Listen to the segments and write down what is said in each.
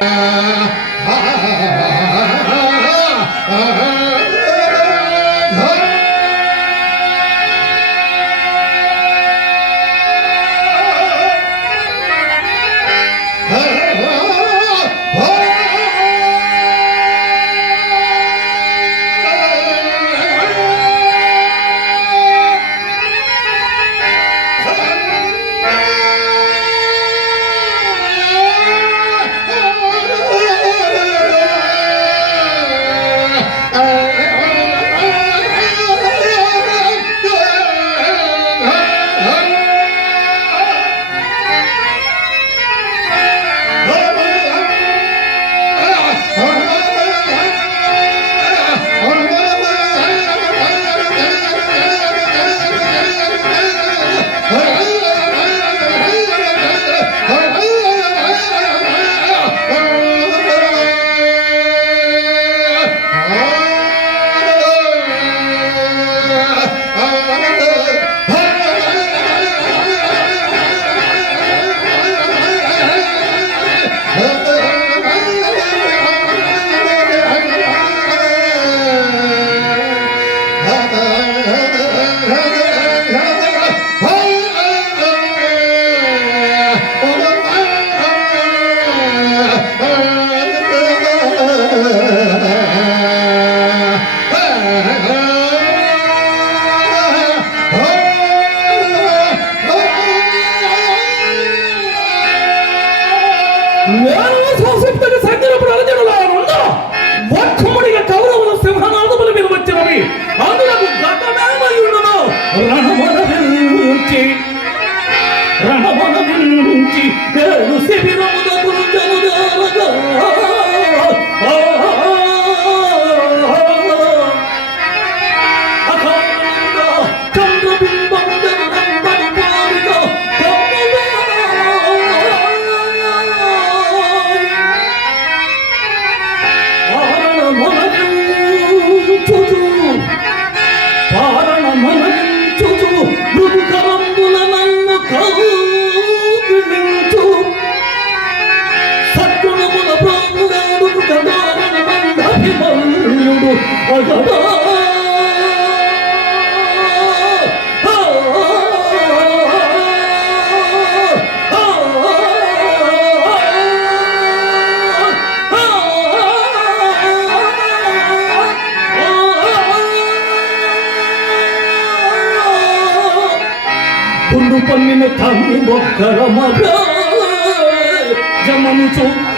Ah, ah, ah. Eu não sei. 군루 뻔미는 당이 먹더라 마벼 야마무조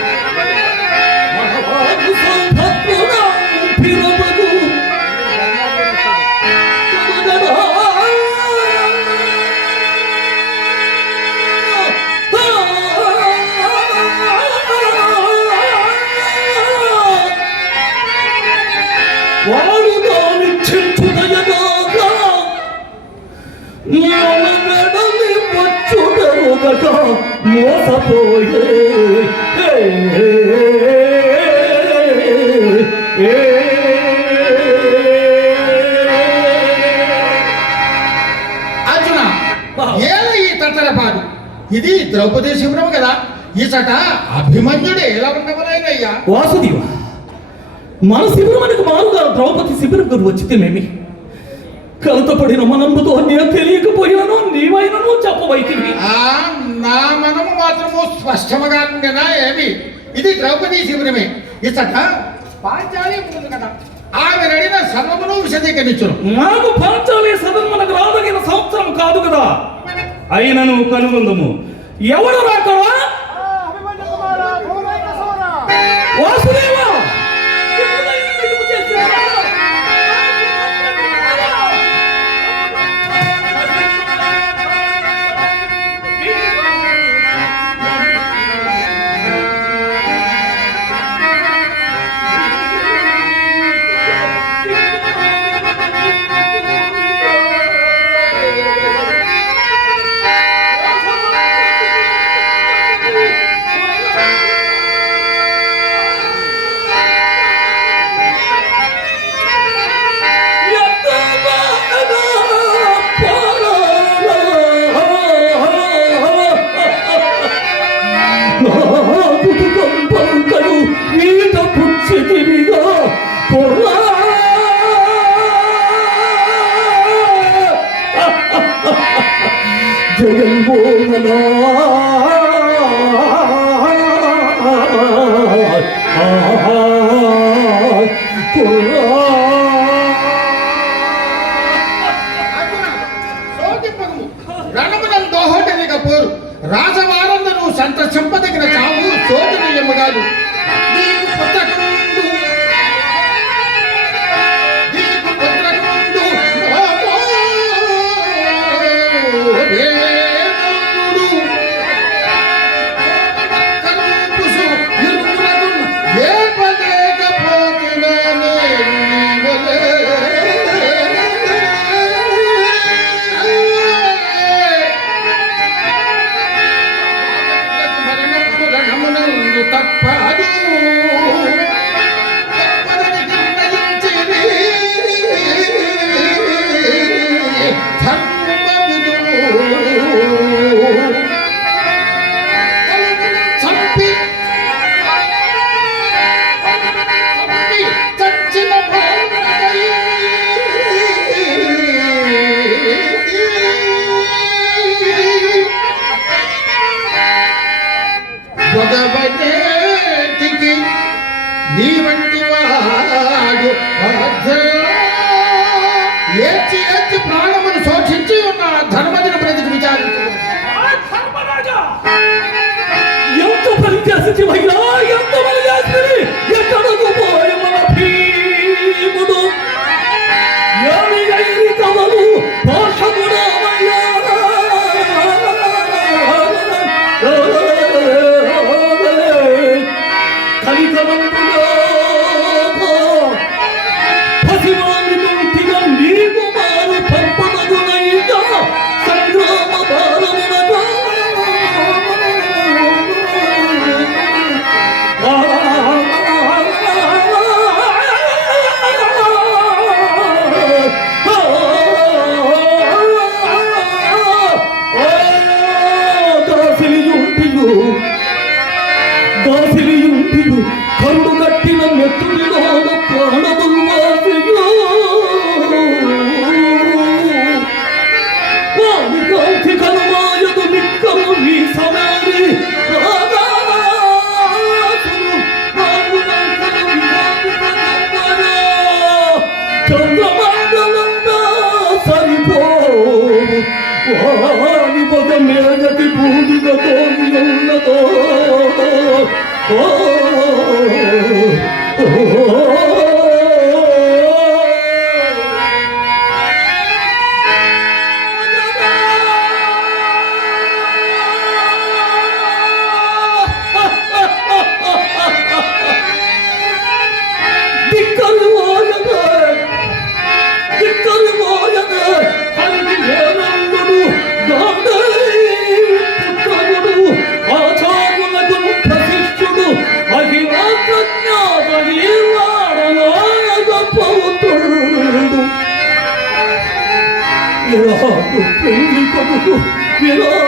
మోసపోయే అర్జున ఏల ఈ తత్తరపాటు ఇది ద్రౌపది శిబిరం కదా ఇచట అభిమన్యుడే ఎలా ఉండవలైనయ్యా వాసుదేవ మన శిబిరమనికి మారుగా ద్రౌపది శిబిరం గురు వచ్చితేనేమి కలతపడిన మనంబుతో నేను తెలియకపోయినాను నీవైనను చెప్పవైతివి ఆ నా మనము మాత్రము స్పష్టముగా ఉండేనా ఏమి? ఇది ద్రౌపది శిబిరమే. ఇచట పాంచాలి ఉంటుంది కదా ఆమె అడిగిన సర్వమును విశదీకరించును. నాకు పాంచాలి సదన్ మనకు రాదగిన సంవత్సరం కాదు కదా. అయినను కనుగొందము. ఎవడు రాకవా అర్జున, దోహోటనిక పోరు. Papa. Listen to my 덮이고 건도 같지만 몇돌도 하나 돌아가면 뭔가 멀리 อยู่ยนรู้